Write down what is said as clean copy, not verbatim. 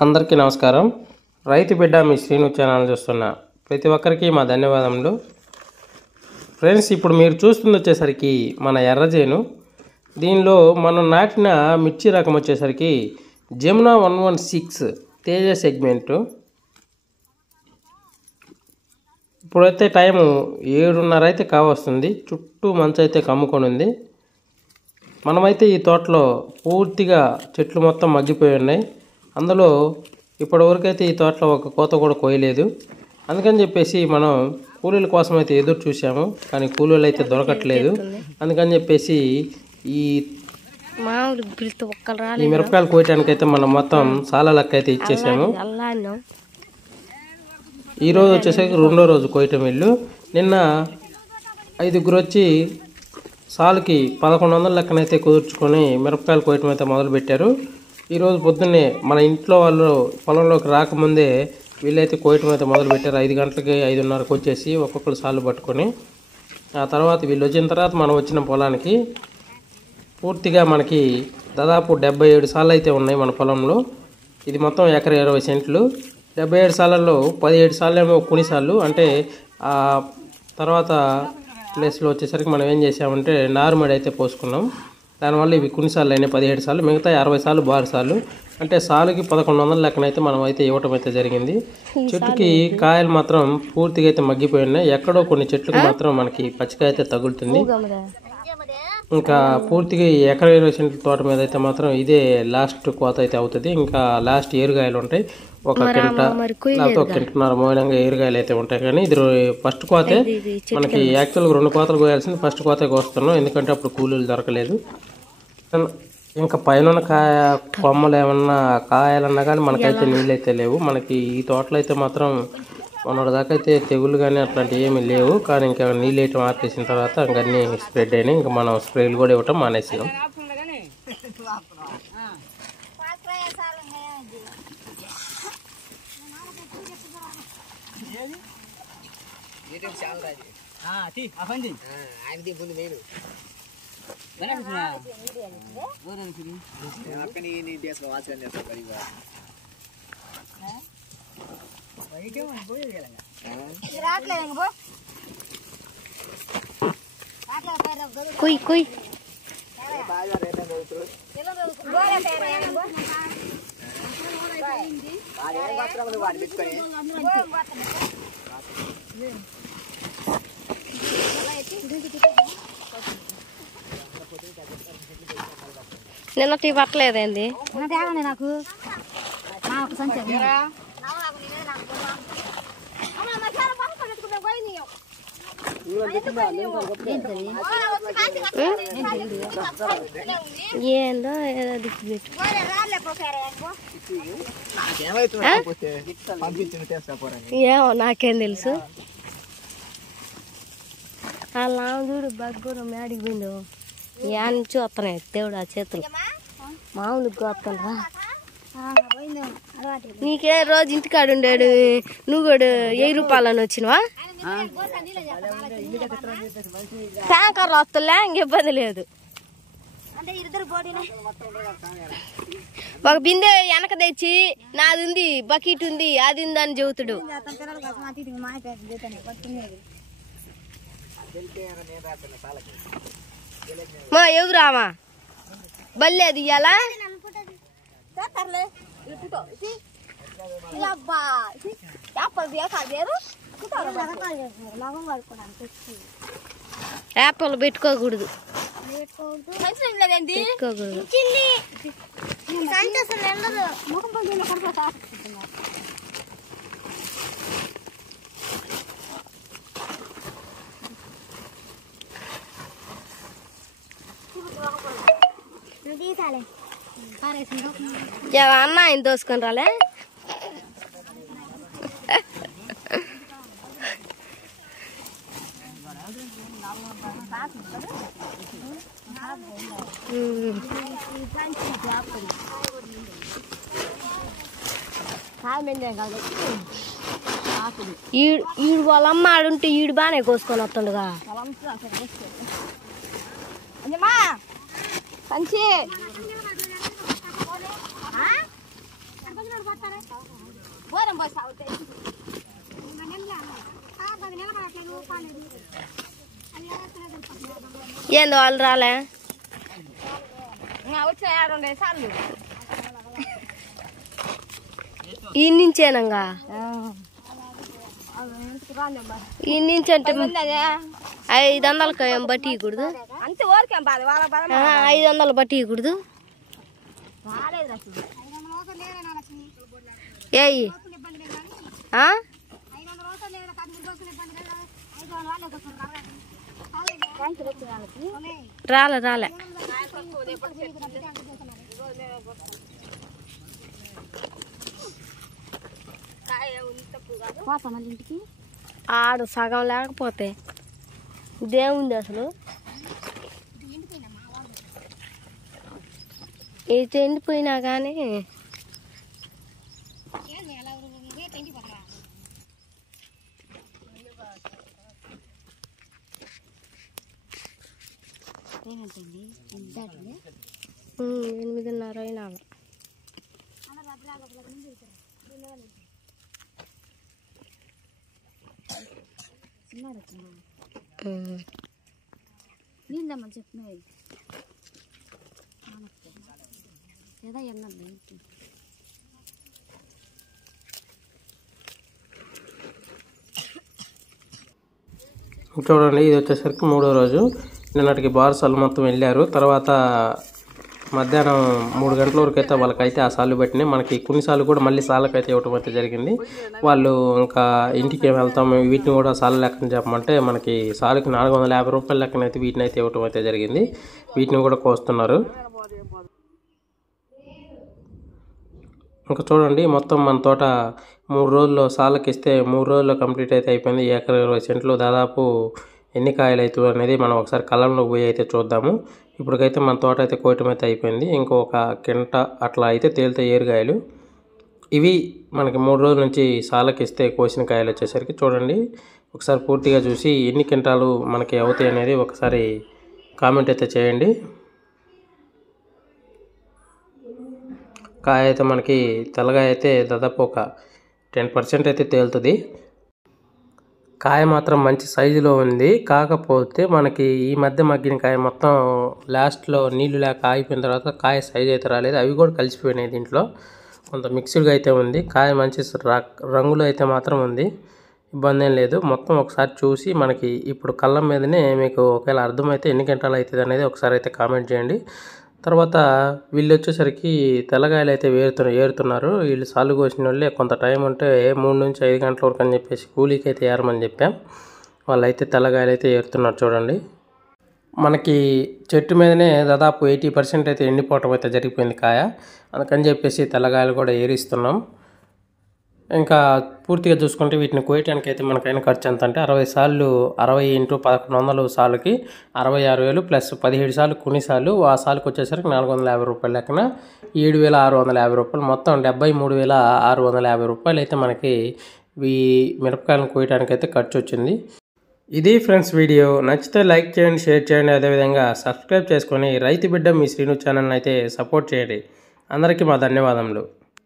అందరికీ నమస్కారం. రైతు బిడ్డ మీ శ్రీను ఛానల్ చూస్తున్న ప్రతి ఒక్కరికి మా ధన్యవాదములు. ఫ్రెండ్స్, ఇప్పుడు మీరు చూస్తుంది వచ్చేసరికి మన ఎర్రజేను. దీనిలో మనం నాటిన మిర్చి రకం వచ్చేసరికి జమునా 116 తేజ సెగ్మెంటు. ఇప్పుడైతే టైము 7:30 అయితే కావస్తుంది. చుట్టూ మంచు అయితే కమ్ముకొని ఉంది. మనమైతే ఈ తోటలో పూర్తిగా చెట్లు మొత్తం మగ్గిపోయి ఉన్నాయి. అందులో ఇప్పటివరకు అయితే ఈ తోటలో ఒక కోత కూడా కోయలేదు. అందుకని చెప్పేసి మనం కూలీల కోసం అయితే ఎదురు చూసాము, కానీ కూలీలు అయితే దొరకట్లేదు. అందుకని చెప్పేసి ఈ మిరపకాయలు కోయటానికి అయితే మనం మొత్తం సాల లెక్క అయితే ఇచ్చేసాము. ఈరోజు వచ్చేసరికి 2వ రోజు కోయటం వీళ్ళు. నిన్న 5గురు వచ్చి సాలుకి 1100 లెక్కనైతే కుదుర్చుకొని మిరపకాయలు కోయటం అయితే మొదలుపెట్టారు. ఈరోజు పొద్దున్నే మన ఇంట్లో వాళ్ళు పొలంలోకి రాకముందే వీళ్ళైతే కోయటం అయితే మొదలుపెట్టారు. 5 గంటలకి 5:30కి వచ్చేసి ఒక్కొక్కరు సాలు పట్టుకొని, ఆ తర్వాత వీళ్ళు వచ్చిన తర్వాత మనం వచ్చిన పొలానికి పూర్తిగా మనకి దాదాపు 77 సార్లు అయితే ఉన్నాయి మన పొలంలో. ఇది మొత్తం ఎకరా 20 సెంట్లు. 77 సార్లలో 17 సార్లు ఏమో కుని సార్లు, అంటే ఆ తర్వాత ప్లేస్లో వచ్చేసరికి మనం ఏం చేసామంటే నారుమడి అయితే పోసుకున్నాం. దానివల్ల ఇవి కొన్నిసార్లు అయినాయి 17 సార్లు, మిగతా 60 సార్లు బారు సార్లు, అంటే సాలుకి 1100 లెక్కనైతే మనం అయితే ఇవ్వటం అయితే జరిగింది. చెట్టుకి కాయలు మాత్రం పూర్తిగా అయితే మగ్గిపోయి ఉన్నాయి. ఎక్కడో కొన్ని చెట్లకు మాత్రం మనకి పచ్చికాయ అయితే తగులుతుంది. ఇంకా పూర్తిగా ఈ ఎకరా 20 సెంట్ల తోట మీద అయితే మాత్రం ఇదే లాస్ట్ కోత అయితే అవుతుంది. ఇంకా లాస్ట్ ఏరుగాయలు ఉంటాయి, 1 కింట లేకపోతే 1 కింటన్నర మోయనంగా ఏరుగాయలు అయితే ఉంటాయి. కానీ ఇది ఫస్ట్ కోతే. మనకి యాక్చువల్గా 2 కోతలు కోయాల్సింది, ఫస్ట్ కోతే కోస్తున్నాం, ఎందుకంటే అప్పుడు కూలీలు దొరకలేదు. ఇంకా పైన కొమ్మలు ఏమన్నా కాయాలన్నా కానీ మనకైతే నీళ్ళు అయితే లేవు. మనకి ఈ తోటలో అయితే మాత్రం మొన్నటిదాకా అయితే తెగుళ్ళు కానీ అట్లాంటివి ఏమీ లేవు. కానీ ఇంకా నీళ్ళు వేయటం ఆపేసిన తర్వాత ఇంకా అన్నీ స్ప్రెడ్ అయినాయి. ఇంకా మనం స్ప్రేలు కూడా ఇవ్వటం మానేసినాం. कोई कोई నిన్న టీ పట్టలేదండి నాకు. ఏందో ఏదో దిక్కు పెట్టు. ఏమో నాకేం తెలుసు. అలా చూడు బగ్గురు మేడికి పోయిండు. యా నుంచి వస్తున్నాయి దేవుడు ఆ చేతులు మామూలుగా వస్తుండ్రా. నీకే రోజు ఇంటికాడు ఉండాడు, నువ్వు కూడా 1000 రూపాయలని వచ్చినవా? ట్యాంకర్లు వస్తులే, ఇంక ఇబ్బంది లేదు. ఒక బిందె వెనక తెచ్చి నాది ఉంది, బకెట్ ఉంది, అది ఉందని చెబుతాడు. మా ఎగురామా బల్లేదు ఇయ్యాలా? యాపిల్ పెట్టుకోకూడదు. అన్న ఆయన దోసుకొని రాలే. ఈడు వాళ్ళ అమ్మ ఆడుంటే ఈడు బాగానే కోసుకొని వస్తుండగా. సంచి ఏందో వాళ్ళు రాలే ఈ నుంచేనంగా ఈ నుంచి అంటే 500 ఏం బట్టి ఇవ్వకూడదు 500 బట్టి ఇవ్వకూడదు ఏయి రాలే రాలే ఆడు సగం లేకపోతే ఇదేముంది అసలు ఇది ఎండిపోయినా కానీ ఎనిమిదిన్నర అయినా నీందమ్మా చెప్పినవి ఏదా ఎన్నండి చూడండి ఇది వచ్చేసరికి 3వ రోజు నిన్నటికి బారసాలు మొత్తం వెళ్ళారు తర్వాత మధ్యాహ్నం 3 గంటల వరకు అయితే వాళ్ళకైతే ఆ సార్లు పెట్టినాయి మనకి కొన్నిసార్లు కూడా మళ్ళీ సార్లకైతే ఇవ్వటం అయితే జరిగింది వాళ్ళు ఇంకా ఇంటికి వెళ్తాము వీటిని కూడా సార్లు లెక్కన చెప్పమంటే మనకి సార్లకి 450 రూపాయల లెక్కన అయితే వీటిని అయితే ఇవ్వటం అయితే జరిగింది వీటిని కూడా కోస్తున్నారు ఇంకా చూడండి మొత్తం మన తోట 3 రోజుల్లో సార్లకి ఇస్తే 3 రోజుల్లో కంప్లీట్ అయితే అయిపోయింది ఎకరా 20 సెంట్లు దాదాపు ఎన్ని కాయలు అవుతుంది అనేది మనం ఒకసారి కళ్ళంలోకి పోయి అయితే చూద్దాము ఇప్పటికైతే మన తోట అయితే కోయటం అయితే అయిపోయింది ఇంకొక కింట అట్లా అయితే తేలితే ఏరుకాయలు ఇవి మనకి 3 రోజుల నుంచి సార్లకి ఇస్తే కోసిన కాయలు వచ్చేసరికి చూడండి ఒకసారి పూర్తిగా చూసి ఎన్ని కింటాలు మనకి అవుతాయి అనేది ఒకసారి కామెంట్ అయితే చేయండి కాయ అయితే మనకి తెల్లగా అయితే దాదాపు ఒక 10% అయితే తేలుతుంది కాయ మాత్రం మంచి సైజులో ఉంది కాకపోతే మనకి ఈ మధ్య మగ్గిన కాయ మొత్తం లాస్ట్లో నీళ్లు లేక ఆగిపోయిన తర్వాత కాయ సైజు అయితే రాలేదు అవి కూడా కలిసిపోయినాయి దీంట్లో కొంత మిక్స్డ్గా అయితే ఉంది కాయ మంచి రంగులో అయితే మాత్రం ఉంది ఇబ్బంది ఏం లేదు మొత్తం ఒకసారి చూసి మనకి ఇప్పుడు కళ్ళం మీదనే మీకు ఒకవేళ అర్థమైతే ఎన్ని గంటలు అవుతుంది అనేది ఒకసారి అయితే కామెంట్ చేయండి తర్వాత వీళ్ళు వచ్చేసరికి తెల్లగాయలు అయితే ఏరుతున్నారు వీళ్ళు సాలు కోసిన వాళ్ళే కొంత టైం ఉంటే 3 నుంచి 5 గంటల వరకు అని చెప్పేసి కూలీకి అయితే ఏరమని చెప్పాం వాళ్ళైతే తెల్లగాయలు అయితే ఏరుతున్నారు చూడండి మనకి చెట్టు మీదనే దాదాపు 80% అయితే ఎండిపోవటం అయితే జరిగిపోయింది కాయ అందుకని చెప్పేసి తెల్లగాయలు కూడా ఏరిస్తున్నాం ఇంకా పూర్తిగా చూసుకుంటే వీటిని కోయటానికి అయితే మనకైన ఖర్చు ఎంత అంటే 60 సార్లు 60 × 1100 సార్లకి 66,000 ప్లస్ 17 సార్లు కొన్నిసార్లు ఆ సార్లకు వచ్చేసరికి 450 రూపాయల లెక్కన 7,650 రూపాయలు మొత్తం 73,650 రూపాయలు అయితే మనకి ఈ మిరపకాయలను కోయటానికి అయితే ఖర్చు వచ్చింది ఇది ఫ్రెండ్స్ వీడియో నచ్చితే లైక్ చేయండి షేర్ చేయండి అదేవిధంగా సబ్స్క్రైబ్ చేసుకొని రైతు బిడ్డ మీ శ్రీను ఛానల్ని అయితే సపోర్ట్ చేయండి అందరికీ మా ధన్యవాదములు